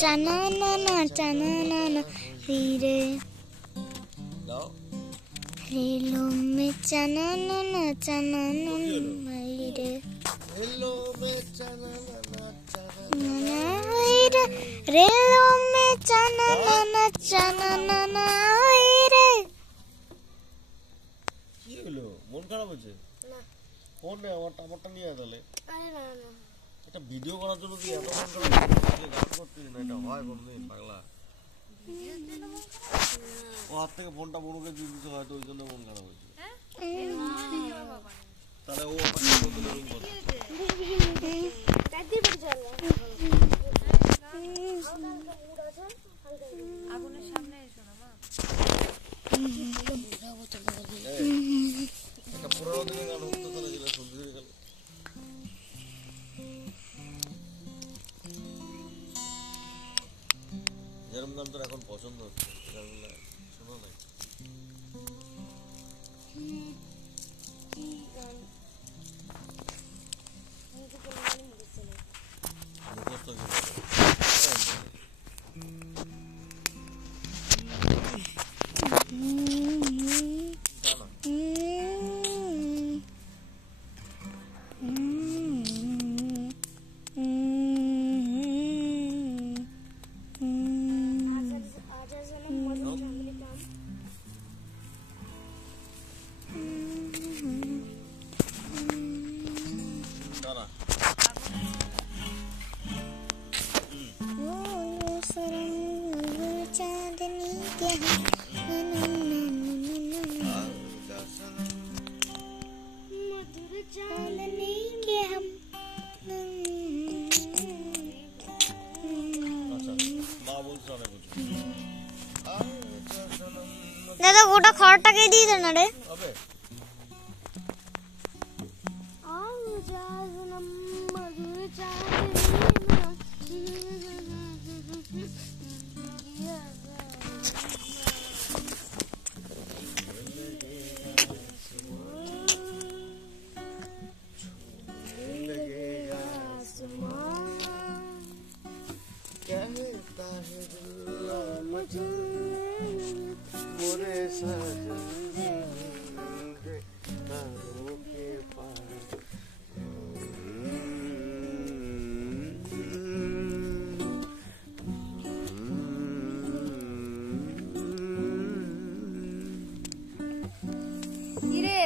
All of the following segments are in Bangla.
চানা না না চানা না না রে দাও রেলো মে চানা না না চানা না রে हेलो मैं चना ना না রে রেলো মে চানা না না চানা না না রে কি হলো মন খারাপ হয়েছে না ফোন নে আমারটা নিয়ে আয় তাহলে আরে না না এটা ভিডিও করার জন্য তুই এত মন খারাপ করছিস গান করছিস না এটা হয় কোনদিন পাগলা ও হাত থেকে ফোনটা বনুকে দিয়ে দিতে হয়তো ওই জন্য মন খারাপ হয়েছে তাহলে ও আমাকে বলতে রুম করতে দাদি বল চল আগুনের সামনে এসো না মা। একটা পুরোনো দিনের গান উঠতে চলে যেটা শুনতে গেল যেরকম গান তোর এখন পছন্দ হচ্ছে গানগুলো শোনো নাই মুখস্থ কি দাঁড়া चांदनी के मधुर चांदनी के हम আচ্ছা মা বলছে অনেক কিছু দাদা গোটা খড়টাকে দিয়ে দে না রে হবে जानम मधुर चांदनी लगेगा कहता है दिल मुझे मोरे सजन के तारों के पार কিরে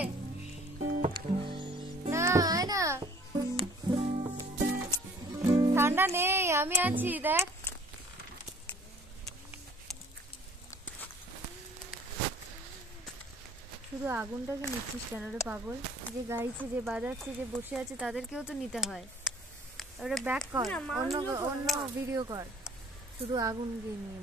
না আয় না ঠান্ডা নেই আমি আছি দেখ শুধু আগুনটাকে নিচ্ছিস কেন রে পাগল যে গাইছে যে বাজাচ্ছে যে বসে আছে তাদেরকেও তো নিতে হয় ওটা ব্যাক কর না, অন্য মামিও করো অন্য না। ভিডিও কর শুধু আগুন নিয়ে